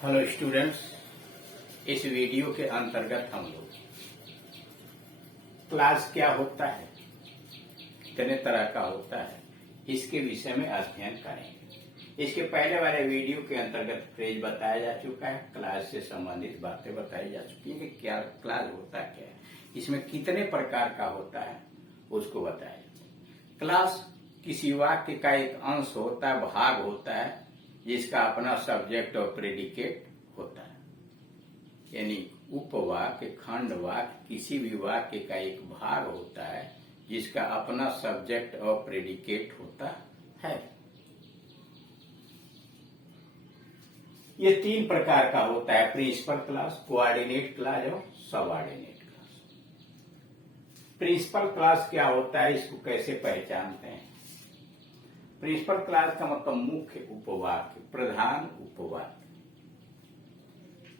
Hello students, इस video के अंतर्गत हम लोग क्लास क्या होता है, कितने तरह का होता है, इसके विषय में अध्ययन करेंगे। इसके पहले वाले वीडियो के अंतर्गत फ्रेज बताया जा चुका है, क्लास से संबंधित बातें बताई जा चुकी है कि क्या क्लास होता क्या है, इसमें कितने प्रकार का होता है उसको बताया जाता है। क्लास किसी वाक्य का एक अंश होता है, भाग होता है, जिसका अपना सब्जेक्ट और प्रेडिकेट होता है। यानी उपवाक्य, खंड वाक्य किसी भी वाक्य का एक भाग होता है जिसका अपना सब्जेक्ट और प्रेडिकेट होता है। ये तीन प्रकार का होता है, प्रिंसिपल क्लास, कोऑर्डिनेट क्लास और सबऑर्डिनेट क्लास। प्रिंसिपल क्लास क्या होता है, इसको कैसे पहचानते हैं? प्रिंसिपल क्लास का मतलब मुख्य उपवाक्य, प्रधान उपवाक्य।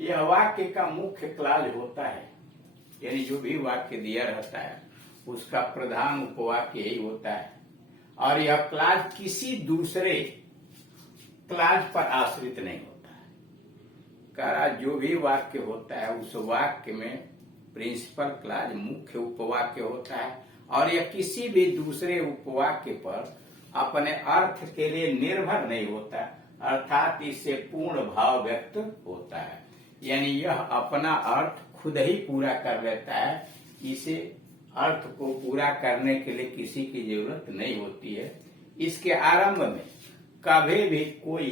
यह वाक्य का मुख्य क्लास होता है, यानी जो भी वाक्य दिया रहता है उसका प्रधान उपवाक्य यही होता है, और यह क्लास किसी दूसरे क्लास पर आश्रित नहीं होता है। कहा जो भी वाक्य होता है उस वाक्य में प्रिंसिपल क्लास मुख्य उपवाक्य होता है, और यह किसी भी दूसरे उपवाक्य पर अपने अर्थ के लिए निर्भर नहीं होता, अर्थात इससे पूर्ण भाव व्यक्त होता है। यानी यह अपना अर्थ खुद ही पूरा कर लेता है, इसे अर्थ को पूरा करने के लिए किसी की जरूरत नहीं होती है। इसके आरंभ में कभी भी कोई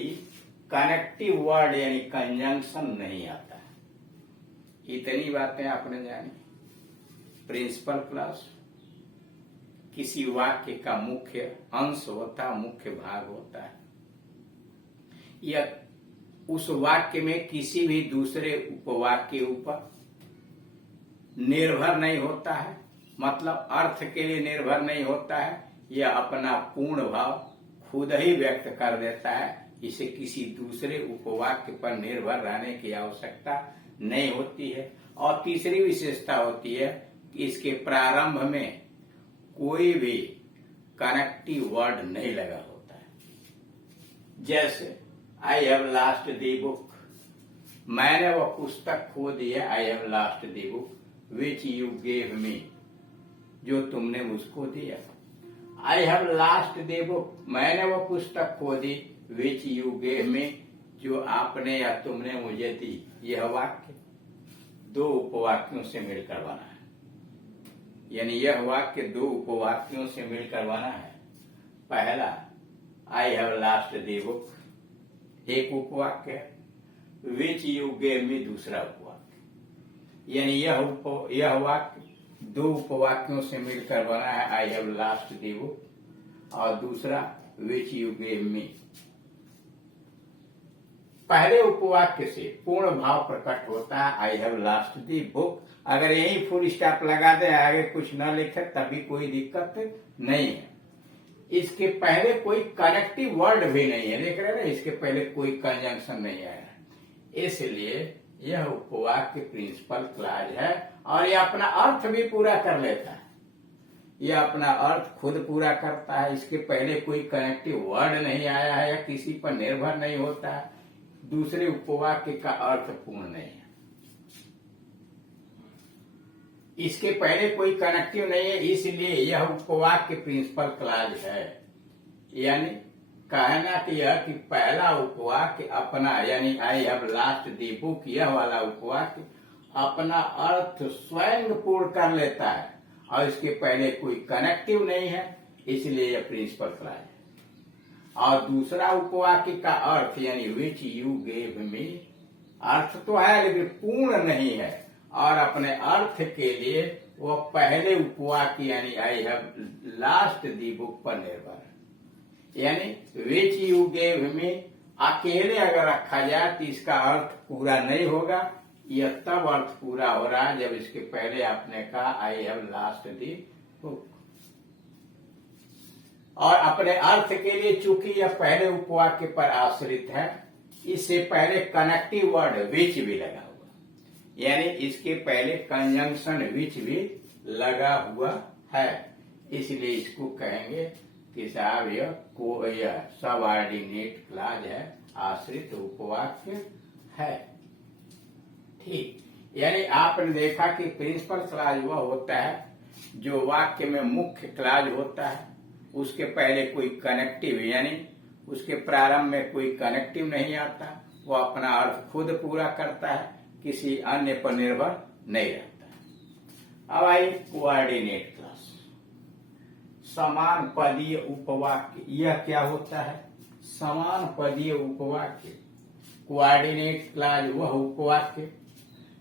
कनेक्टिव वर्ड यानी कंजंक्शन नहीं आता है। इतनी बातें आपने जानी। प्रिंसिपल क्लास किसी वाक्य का मुख्य अंश होता, मुख्य भाग होता है। यह उस वाक्य में किसी भी दूसरे उपवाक्य के ऊपर निर्भर नहीं होता है, मतलब अर्थ के लिए निर्भर नहीं होता है। यह अपना पूर्ण भाव खुद ही व्यक्त कर देता है, इसे किसी दूसरे उपवाक्य पर निर्भर रहने की आवश्यकता नहीं होती है। और तीसरी विशेषता होती है कि इसके प्रारंभ में कोई भी कनेक्टिव वर्ड नहीं लगा होता है। जैसे I have lost the book, मैंने वह पुस्तक खो दी है। I have lost the book which you gave me, जो तुमने मुझको दिया। I have lost the book, मैंने वह पुस्तक खो दी, विच यू गेव मी, जो आपने या तुमने मुझे दी। यह वाक्य दो उपवाक्यों से मिलकर बना है, यानी यह वाक्य दो उपवाक्यों से मिलकर बना है। पहला I have lost the book एक उपवाक्य, विच यू गेव मी दूसरा उपवाक्य। यानी यह वाक्य दो उपवाक्यों से मिलकर बना है, I have lost the book, और दूसरा विच यू गेव मी। पहले उपवाक्य से पूर्ण भाव प्रकट होता है, I have lost the book. अगर यही फुल स्टॉप लगा दे, आगे कुछ न लिखे, तभी कोई दिक्कत नहीं है। इसके पहले कोई कनेक्टिव वर्ड भी नहीं है, देख रहे हैं ना, इसके पहले कोई कंजंक्शन नहीं आया है, इसलिए यह उपवाक्य प्रिंसिपल क्लास है, और यह अपना अर्थ भी पूरा कर लेता है। यह अपना अर्थ खुद पूरा करता है, इसके पहले कोई कनेक्टिव वर्ड नहीं आया है, या किसी पर निर्भर नहीं होता है, दूसरे उपवाक्य का अर्थ पूर्ण नहीं है। इसके पहले कोई कनेक्टिव नहीं है, इसलिए यह उपवाक्य प्रिंसिपल क्लास है। यानी कहना कि यह कि पहला उपवाक्य अपना, यानी I have lost the book, यह वाला उपवाक्य अपना अर्थ स्वयं पूर्ण कर लेता है, और इसके पहले कोई कनेक्टिव नहीं है, इसलिए यह प्रिंसिपल क्लास है। और दूसरा उपवाक्य का अर्थ यानी विच यू गेव मी, अर्थ तो है लेकिन पूर्ण नहीं है, और अपने अर्थ के लिए वह पहले उपवाक्य यानी I have lost the book पर निर्भर है। यानी विच यू गेव मी अकेले अगर रखा जाए तो इसका अर्थ पूरा नहीं होगा। यह तब अर्थ पूरा हो रहा है जब इसके पहले आपने कहा I have lost the book, और अपने अर्थ के लिए चूंकि यह पहले उपवाक्य पर आश्रित है, इससे पहले कनेक्टिव वर्ड विच भी लगा हुआ, यानी इसके पहले कंजंक्शन विच भी लगा हुआ है, इसलिए इसको कहेंगे कि साहब यह सबऑर्डिनेट क्लास है, आश्रित उपवाक्य है। ठीक, यानी आपने देखा कि प्रिंसिपल क्लॉज वह होता है जो वाक्य में मुख्य क्लॉज होता है, उसके पहले कोई कनेक्टिव यानी उसके प्रारंभ में कोई कनेक्टिव नहीं आता, वो अपना अर्थ खुद पूरा करता है, किसी अन्य पर निर्भर नहीं रहता है। अब आइए कोऑर्डिनेट क्लॉज, समान पदीय उपवाक्य। यह क्या होता है? समान पदीय उपवाक्य। कोऑर्डिनेट क्लॉज वह उपवाक्य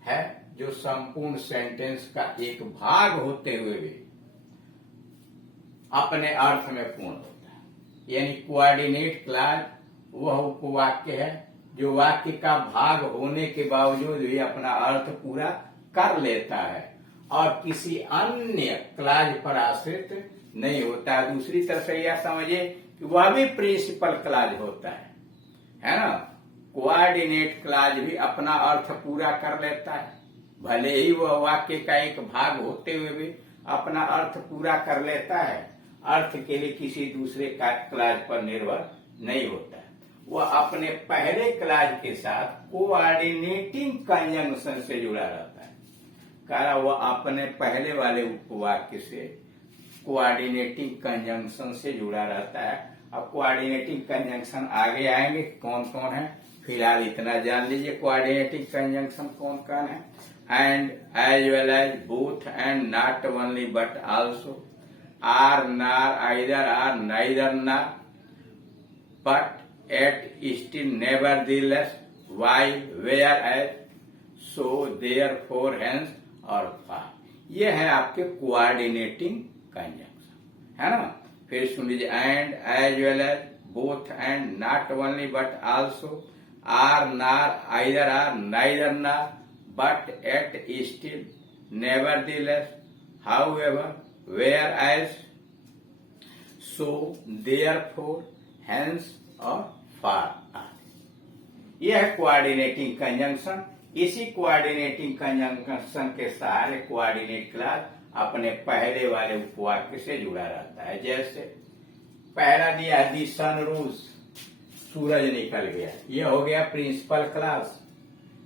है जो संपूर्ण सेंटेंस का एक भाग होते हुए भी अपने अर्थ में पूर्ण होता है। यानी कोऑर्डिनेट क्लॉज वह उपवाक्य है जो वाक्य का भाग होने के बावजूद भी अपना अर्थ पूरा कर लेता है और किसी अन्य क्लॉज पर आश्रित नहीं होता। दूसरी तरफ से यह समझिए कि वह भी प्रिंसिपल क्लॉज होता है ना। कोऑर्डिनेट क्लॉज भी अपना अर्थ पूरा कर लेता है, भले ही वह वाक्य का एक भाग होते हुए भी अपना अर्थ पूरा कर लेता है, अर्थ के लिए किसी दूसरे क्लॉज पर निर्भर नहीं होता है। वह अपने पहले क्लॉज के साथ कोऑर्डिनेटिंग कंजंक्शन से जुड़ा रहता है। कहा वह अपने पहले वाले उपवाक्य से कोऑर्डिनेटिंग कंजंक्शन से जुड़ा रहता है। अब कोऑर्डिनेटिंग कंजंक्शन आगे आएंगे कौन कौन है, फिलहाल इतना जान लीजिए कोऑर्डिनेटिंग कंजंक्शन कौन कौन है। And, as well as, both and, not only but also, or, nor, either or, neither nor, but, yet, still, nevertheless, why, whereas, so, therefore, hence और फार। ये है आपके कोऑर्डिनेटिंग कंजंक्शन, है ना। फिर सुन लीजिए, and, as well as, both and, not only but also, or, nor, either or, neither nor, but, at, still, nevertheless, however, whereas, so, therefore, hence और far आदि। यह है कोऑर्डिनेटिंग कंजंक्शन। इसी कोऑर्डिनेटिंग कंजंक्शन के सहारे कोऑर्डिनेट क्लॉज अपने पहले वाले उपवाक्य से जुड़ा रहता है। जैसे पहला दिया दी सन रोज, सूरज निकल गया, यह हो गया प्रिंसिपल क्लॉज।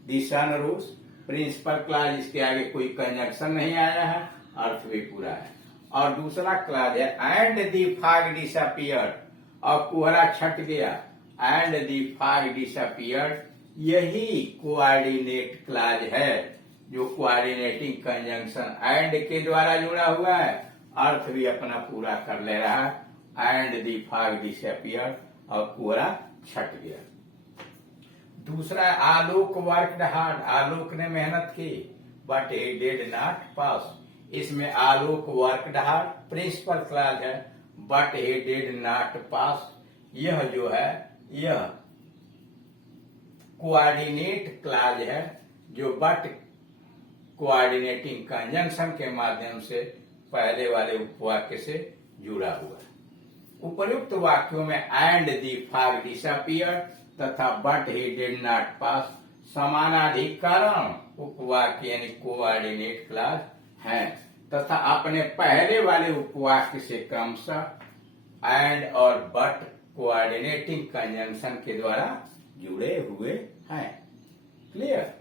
दी सन रोज प्रिंसिपल क्लॉज, इसके आगे कोई कंजंक्शन नहीं आया है, अर्थ भी पूरा है। और दूसरा क्लॉज है एंड दी फॉग डिसअपीयर्ड, और कोहरा छट गया, एंड दी फॉग डिसअपीयर्ड। यही कोऑर्डिनेट क्लॉज है जो कोऑर्डिनेटिंग कंजंक्शन एंड के द्वारा जुड़ा हुआ है, अर्थ भी अपना पूरा कर ले रहा है। एंड दी फॉग डिसअपीयर्ड, और कोहरा छट गया। दूसरा आलोक वर्कड हार्ड, आलोक ने मेहनत की, बट ही डिड नॉट पास। इसमें आलोक वर्कड हार्ड प्रिंसिपल क्लॉज है, बट ही डिड नॉट पास। यह जो है यह कोऑर्डिनेट क्लॉज है जो बट कोऑर्डिनेटिंग कंजंक्शन के माध्यम से पहले वाले उपवाक्य से जुड़ा हुआ है। उपर्युक्त वाक्यों में एंड दी फॉग डिसअपीयर्ड तथा but he did not pass समानाधिकरण उपवाक्य यानी कोऑर्डिनेट क्लॉज हैं तथा अपने पहले वाले उपवाक्य से क्रमशः एंड और बट कोऑर्डिनेटिंग कंजंक्शन के द्वारा जुड़े हुए हैं। क्लियर।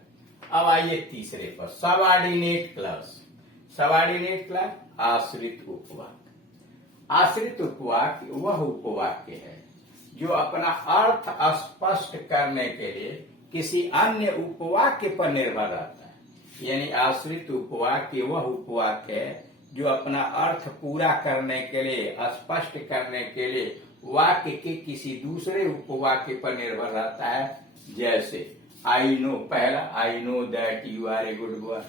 अब आइए तीसरे पर, सबऑर्डिनेट क्लॉज। सबऑर्डिनेट क्लॉज आश्रित उपवाक्य। आश्रित उपवाक्य वह उपवाक्य है जो अपना अर्थ स्पष्ट करने के लिए किसी अन्य उपवाक्य पर निर्भर रहता है। यानी आश्रित उपवाक्य वह उपवाक्य है जो अपना अर्थ पूरा करने के लिए, स्पष्ट करने के लिए वाक्य के किसी दूसरे उपवाक्य पर निर्भर रहता है। जैसे आई नो, पहला I know that you are a good boy,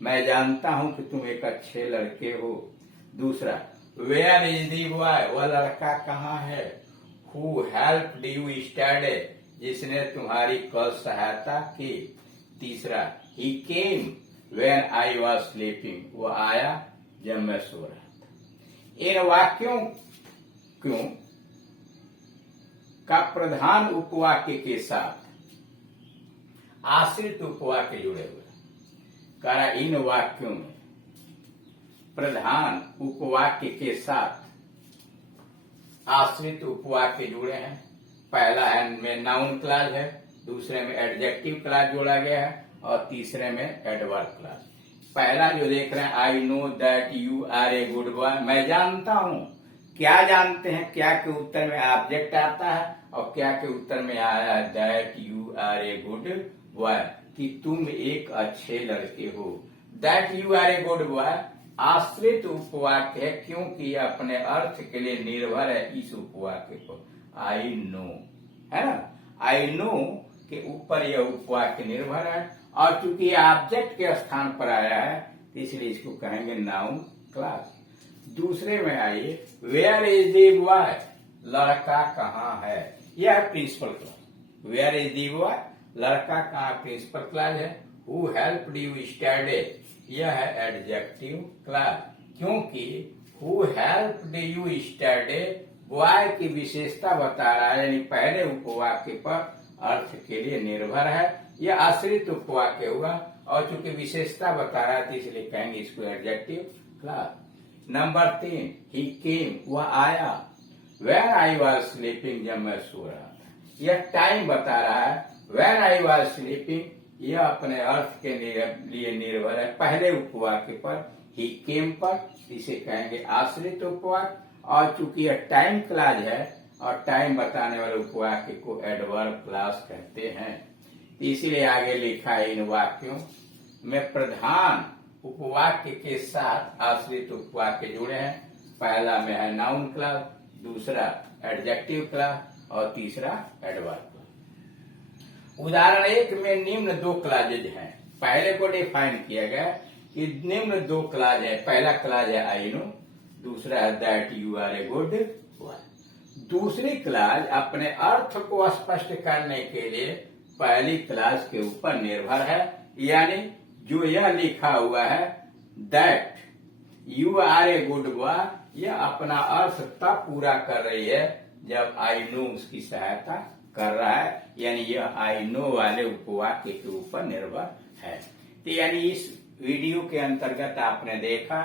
मैं जानता हूं कि तुम एक अच्छे लड़के हो। दूसरा वेयर इज दी बॉय, वह लड़का कहाँ है। हु हेल्प्ड यू स्टडी, जिसने तुम्हारी कल सहायता की। तीसरा he came when I was sleeping, वो आया जब मैं सो रहा था। इन वाक्यों क्यों का प्रधान उपवाक्य के साथ आश्रित उपवाक्य जुड़े हुए। कहा इन वाक्यों में प्रधान उपवाक्य के साथ आश्रित उपवाक्य जुड़े हैं। पहला है में नाउन क्लॉज है, दूसरे में एडजेक्टिव क्लास जोड़ा गया है और तीसरे में एडवर्ब क्लास। पहला जो देख रहे हैं, I know that you are a good boy, मैं जानता हूं। क्या जानते हैं? क्या के उत्तर में ऑब्जेक्ट आता है और क्या के उत्तर में आया है that you are a good boy, कि तुम एक अच्छे लड़के हो। That you are a good boy आश्रित उपवाक्य है, क्योंकि यह अपने अर्थ के लिए निर्भर है इस उपवाक्य पर। आई नो है ना, आई नो के ऊपर यह उपवाक्य निर्भर है और चूंकि यह ऑब्जेक्ट के स्थान पर आया है इसलिए इसको कहेंगे नाउन क्लास। दूसरे में आइए, वेयर इज द बॉय, लड़का कहाँ है, यह है principal clause. Where is the boy, लड़का कहाँ, प्रिंसिपल क्लास है। हु हेल्प्ड यू स्टडी, यह है एडजेक्टिव क्लास, क्योंकि who helped you study boy की विशेषता बता रहा है, यानी पहले उपवाक्य पर अर्थ के लिए निर्भर है। यह आश्रित उपवाक्य हुआ और चूंकि विशेषता बता रहा है तो इसलिए कहेंगे इसको एडजेक्टिव क्लास। नंबर 3, ही केम, वह आया। वेन आई वॉज स्लीपिंग, जब मैं सो रहा था, यह टाइम बता रहा है। वेन आई वॉज स्लीपिंग यह अपने अर्थ के लिए निर्भर है पहले उपवाक्य पर, ही केम पर, इसे कहेंगे आश्रित उपवाक्य। और चूंकि यह टाइम क्लास है और टाइम बताने वाले उपवाक्य को एडवर्ब क्लास कहते हैं, इसीलिए आगे लिखा है इन वाक्यों में प्रधान उपवाक्य के साथ आश्रित उपवाक्य जुड़े हैं। पहला में है नाउन क्लास, दूसरा एडजेक्टिव क्लास और तीसरा एडवर्ब क्लास। उदाहरण 1 में निम्न 2 क्लाजेज हैं। पहले को डिफाइन किया गया कि निम्न 2 क्लाज है। पहला क्लाज है आई नो, दूसरा है that you are a good boy. दूसरी क्लाज अपने अर्थ को स्पष्ट करने के लिए पहली क्लास के ऊपर निर्भर है, यानी जो यह लिखा हुआ है that you are a good boy, यह अपना अर्थ तब पूरा कर रही है जब आई नो उसकी सहायता कर रहा है, यानी यह आई नो वाले उपवाक्य के ऊपर निर्भर है। तो यानी इस वीडियो के अंतर्गत आपने देखा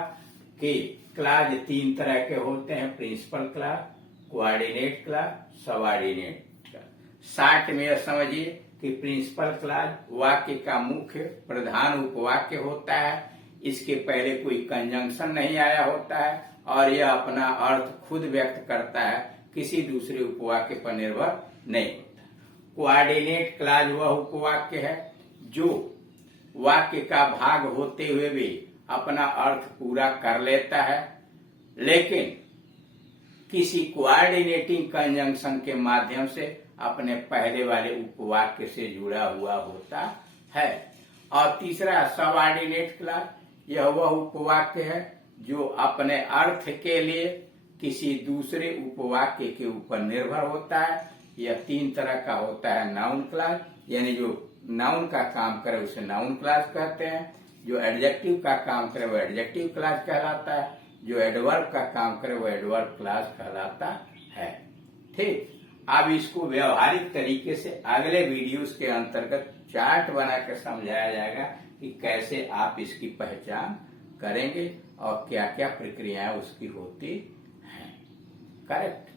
कि क्लाज 3 तरह के होते हैं, principal clause, coordinate clause, subordinate clause. Short में यह समझिए कि प्रिंसिपल क्लास वाक्य का मुख्य प्रधान उपवाक्य होता है, इसके पहले कोई कंजंक्शन नहीं आया होता है और यह अपना अर्थ खुद व्यक्त करता है, किसी दूसरे उपवाक्य पर निर्भर नहीं होता। कोऑर्डिनेट क्लास वह उपवाक्य है जो वाक्य का भाग होते हुए भी अपना अर्थ पूरा कर लेता है, लेकिन किसी कोऑर्डिनेटिंग कंजंक्शन के माध्यम से अपने पहले वाले उपवाक्य से जुड़ा हुआ होता है। और तीसरा सबऑर्डिनेट क्लास, यह वह उपवाक्य है जो अपने अर्थ के लिए किसी दूसरे उपवाक्य के ऊपर निर्भर होता है। यह 3 तरह का होता है। नाउन क्लास, यानी जो नाउन का काम करे उसे नाउन क्लास कहते हैं, जो एडजेक्टिव का काम करे वो एडजेक्टिव क्लास कहलाता है, जो एडवर्ब का काम करे वो एडवर्ब क्लास कहलाता है। ठीक, अब इसको व्यवहारिक तरीके से अगले वीडियोस के अंतर्गत चार्ट बनाकर समझाया जाएगा कि कैसे आप इसकी पहचान करेंगे और क्या क्या प्रक्रियाएं उसकी होती हैं। करेक्ट।